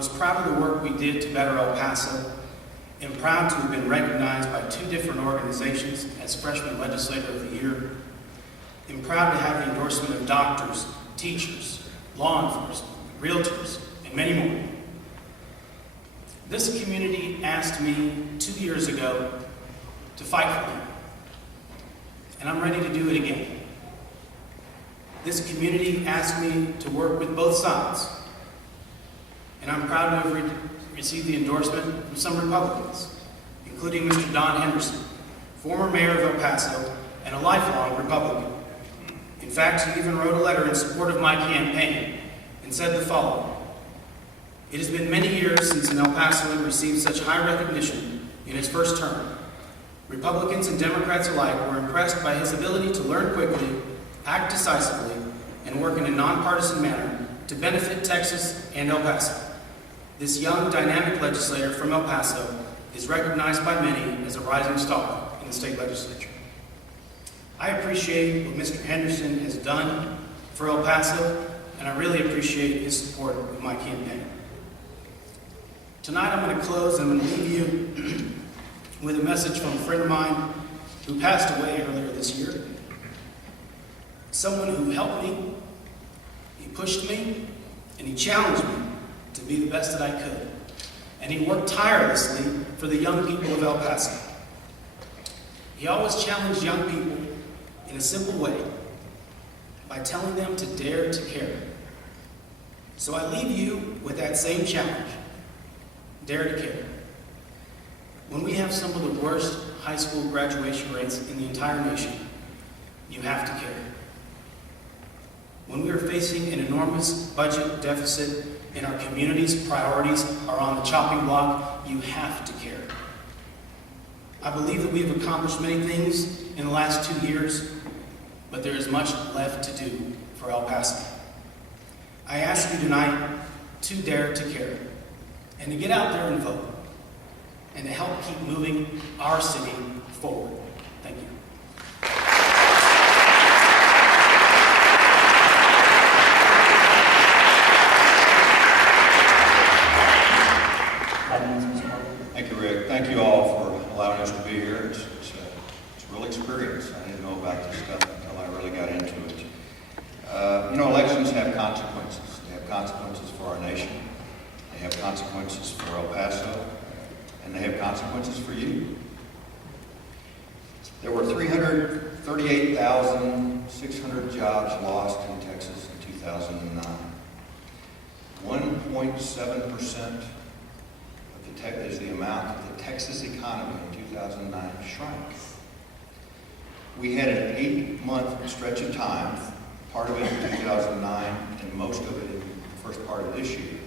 was proud of the work we did to better El Paso and proud to have been recognized by 2 different organizations as Freshman Legislator of the Year. I'm proud to have the endorsement of doctors, teachers, law enforcement, realtors, and many more. This community asked me 2 years ago to fight for them, and I'm ready to do it again. This community asked me to work with both sides, and I'm proud to have received the endorsement from some Republicans, including Mr. Don Henderson, former mayor of El Paso and a lifelong Republican. In fact, he even wrote a letter in support of my campaign and said the following: "It has been many years since an El Pasoan received such high recognition in his first term. Republicans and Democrats alike were impressed by his ability to learn quickly, act decisively, and work in a nonpartisan manner to benefit Texas and El Paso. This young, dynamic legislator from El Paso is recognized by many as a rising star in the state legislature." I appreciate what Mr. Henderson has done for El Paso, and I really appreciate his support of my campaign. Tonight I'm going to close and I'm going to leave you with a message from a friend of mine who passed away earlier this year. Someone who helped me, he pushed me, and he challenged me to be the best that I could. And he worked tirelessly for the young people of El Paso. He always challenged young people in a simple way, by telling them to dare to care. So I leave you with that same challenge: dare to care. When we have some of the worst high school graduation rates in the entire nation, you have to care. When we are facing an enormous budget deficit and our community's priorities are on the chopping block, you have to care. I believe that we have accomplished many things in the last 2 years, but there is much left to do for El Paso. I ask you tonight to dare to care and to get out there and vote and to help keep moving our city forward. Thank you. Thank you, Rick. Thank you all for allowing us to be here. It's a real experience. I didn't know about this stuff until I really got into it. Elections have consequences. They have consequences for our nation. They have consequences for El Paso. And they have consequences for you. There were 338,600 jobs lost in Texas in 2009. 1.7% is the amount that the Texas economy in 2009 shrank. We had an 8-month stretch of time, part of it in 2009 and most of it in the first part of this year,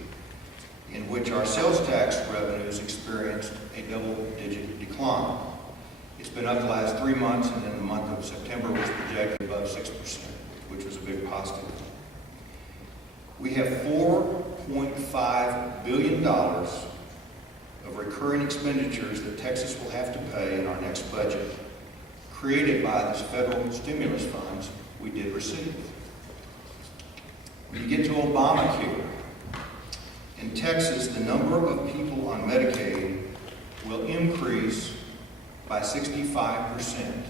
in which our sales tax revenues experienced a double-digit decline. It's been up the last 3 months, and in the month of September was projected above 6%, which was a big positive. We have $4.5 billion of recurring expenditures that Texas will have to pay in our next budget, created by this federal stimulus funds we did receive. When you get to Obamacare, in Texas, the number of people on Medicaid will increase by 65%.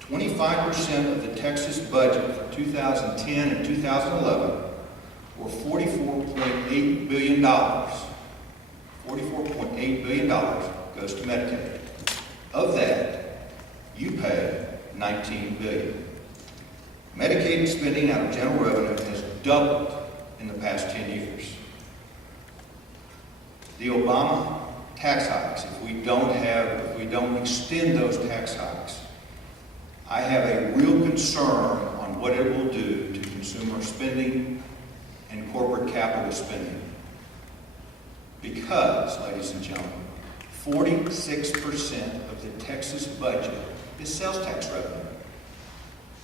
25% of the Texas budget for 2010 and 2011 were $44.8 billion. $44.8 billion goes to Medicaid. Of that, you pay $19 billion. Medicaid spending out of general revenue has doubled in the past 10 years. The Obama tax hikes, if we don't extend those tax hikes, I have a real concern on what it will do to consumer spending and corporate capital spending. Because, ladies and gentlemen, 46% of the Texas budget is sales tax revenue.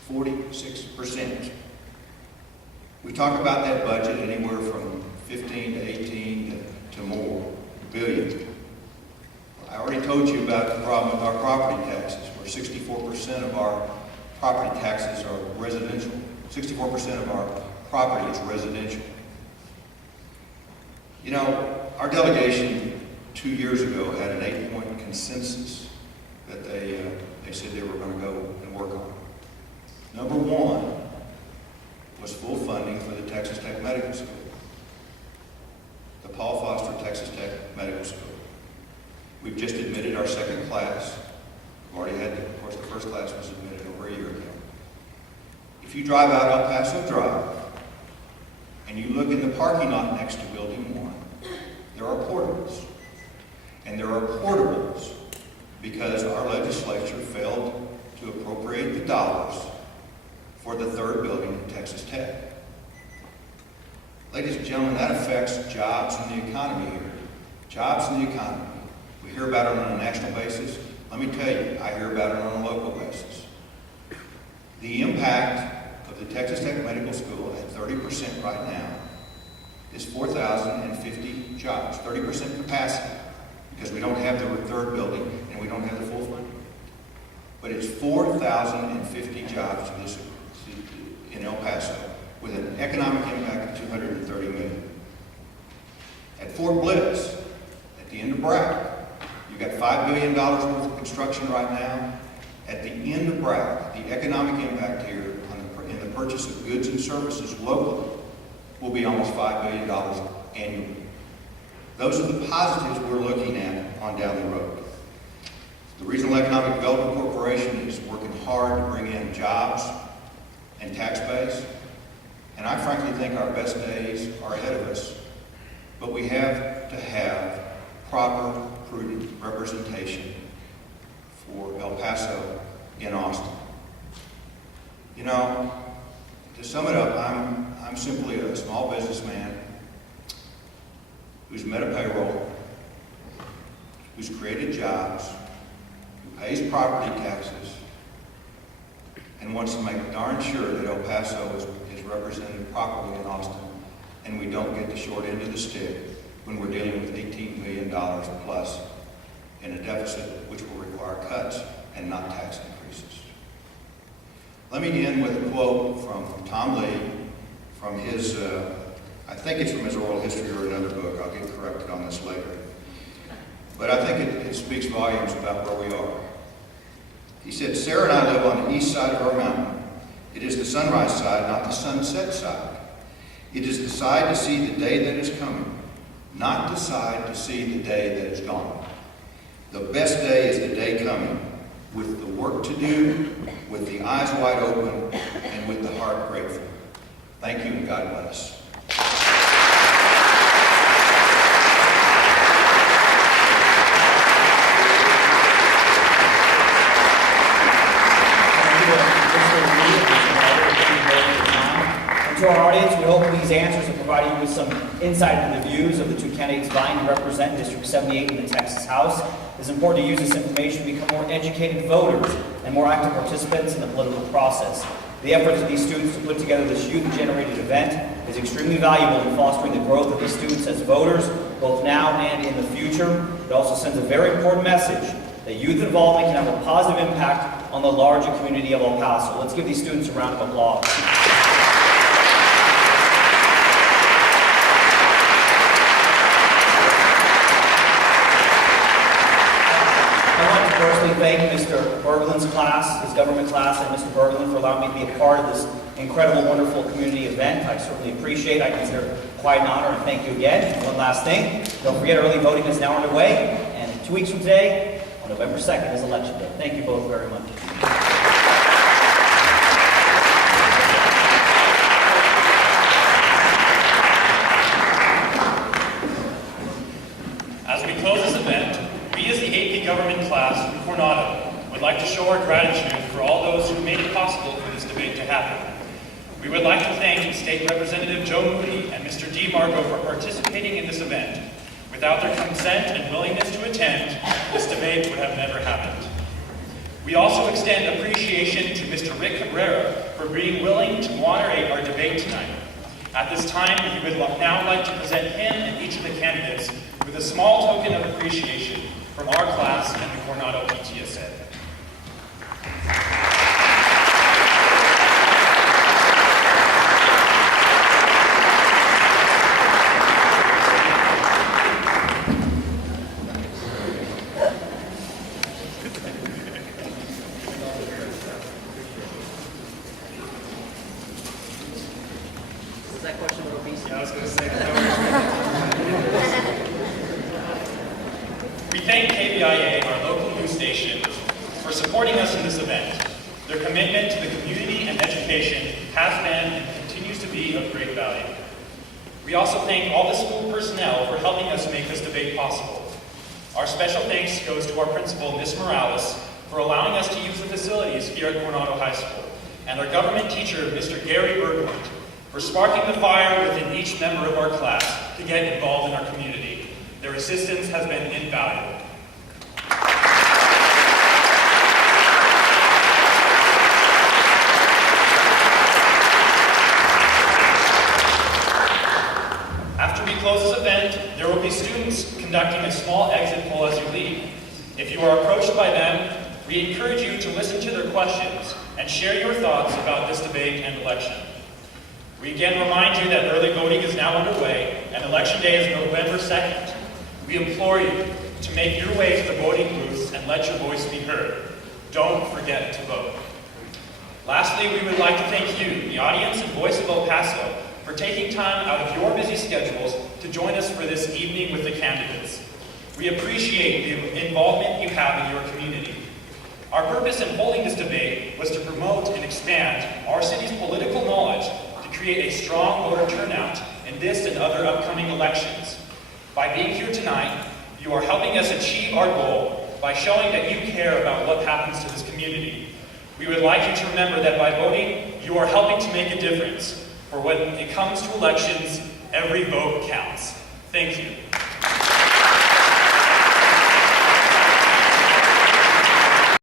46%. We talk about that budget anywhere from 15 to 18 to more billion. I already told you about the problem with our property taxes, where 64% of our property taxes are residential. 64% of our property is residential. You know, our delegation 2 years ago had an 8-point consensus that they said they were going to go and work on. Number one was full funding for the Texas Tech Medical School, the Paul Foster Texas Tech Medical School. We've just admitted our second class. We've already had, of course, the first class was admitted over a year ago. If you drive out El Paso Drive and you look in the parking lot next to Building 1, there are portables. And there are portables because our legislature failed to appropriate the dollars for the third building at Texas Tech. Ladies and gentlemen, that affects jobs in the economy here. Jobs in the economy. We hear about it on a national basis. Let me tell you, I hear about it on a local basis. The impact of the Texas Tech Medical School at 30% right now is 4,050 jobs, 30% capacity, because we don't have the third building and we don't have the full funding. But it's 4,050 jobs in El Paso with an economic impact of $230 million. At Fort Bliss, at the end of Bragg, you've got $5 billion worth of construction right now. At the end of Bragg, the economic impact here in the purchase of goods and services locally will be almost $5 billion annually. Those are the positives we're looking at on down the road. The Regional Economic Development Corporation is working hard to bring in jobs and tax base, and I frankly think our best days are ahead of us. But we have to have proper, prudent representation for El Paso in Austin. You know, to sum it up, I'm simply a small businessman who's met a payroll, who's created jobs, who pays property taxes, and wants to make darn sure that El Paso is represented properly in Austin, and we don't get the short end of the stick when we're dealing with $18 billion plus in a deficit which will require cuts and not tax increases. Let me end with a quote from Tom Lee from his, I think it's from his oral history or another book. I'll get corrected on this later. But I think it speaks volumes about where we are. He said, "Sarah and I live on the east side of our mountain. It is the sunrise side, not the sunset side. It is the side to see the day that is coming, not the side to see the day that is gone. The best day is the day coming, with the work to do, with the eyes wide open, and with the heart grateful." Thank you, and God bless. To our audience, we hope these answers have provided you with some insight into the views of the two candidates vying to represent District 78 in the Texas House. It's important to use this information to become more educated voters and more active participants in the political process. The efforts of these students to put together this youth-generated event is extremely valuable in fostering the growth of these students as voters, both now and in the future. It also sends a very important message that youth involvement can have a positive impact on the larger community of El Paso. Let's give these students a round of applause. Personally thank Mr. Berglund's class, his government class, and Mr. Berglund for allowing me to be a part of this incredible, wonderful community event. I certainly appreciate it. I consider it quite an honor, and thank you again. And one last thing, don't forget early voting is now underway, and 2 weeks from today, on November 2nd, is Election Day. Thank you both very much. As we close this event, we as the AP Government class from Coronado would like to show our gratitude for all those who made it possible for this debate to happen. We would like to thank State Representative Joe Moody and Mr. DeMarco for participating in this event. Without their consent and willingness to attend, this debate would have never happened. We also extend appreciation to Mr. Rick Cabrera for being willing to moderate our debate tonight. At this time, we would now like to present him and each of the candidates with a small token of appreciation from our class and the Coronado PTSA. thank KBIA, our local news station, for supporting us in this event. Their commitment to the community and education has been and continues to be of great value. We also thank all the school personnel for helping us make this debate possible. Our special thanks goes to our principal, Ms. Morales, for allowing us to use the facilities here at Coronado High School, and our government teacher, Mr. Gary Bergland, for sparking the fire within each member of our class to get involved in our community. Their assistance has been invaluable. After we close this event, there will be students conducting a small exit poll as you leave. If you are approached by them, we encourage you to listen to their questions and share your thoughts about this debate and election. We again remind you that early voting is now underway and Election Day is November 2nd. We implore you to make your way to the voting booths and let your voice be heard. Don't forget to vote. Lastly, we would like to thank you, the audience and Voice of El Paso, for taking time out of your busy schedules to join us for this evening with the candidates. We appreciate the involvement you have in your community. Our purpose in holding this debate was to promote and expand our city's political knowledge to create a strong voter turnout in this and other upcoming elections. By being here tonight, you are helping us achieve our goal by showing that you care about what happens to this community. We would like you to remember that by voting, you are helping to make a difference. For when it comes to elections, every vote counts. Thank you.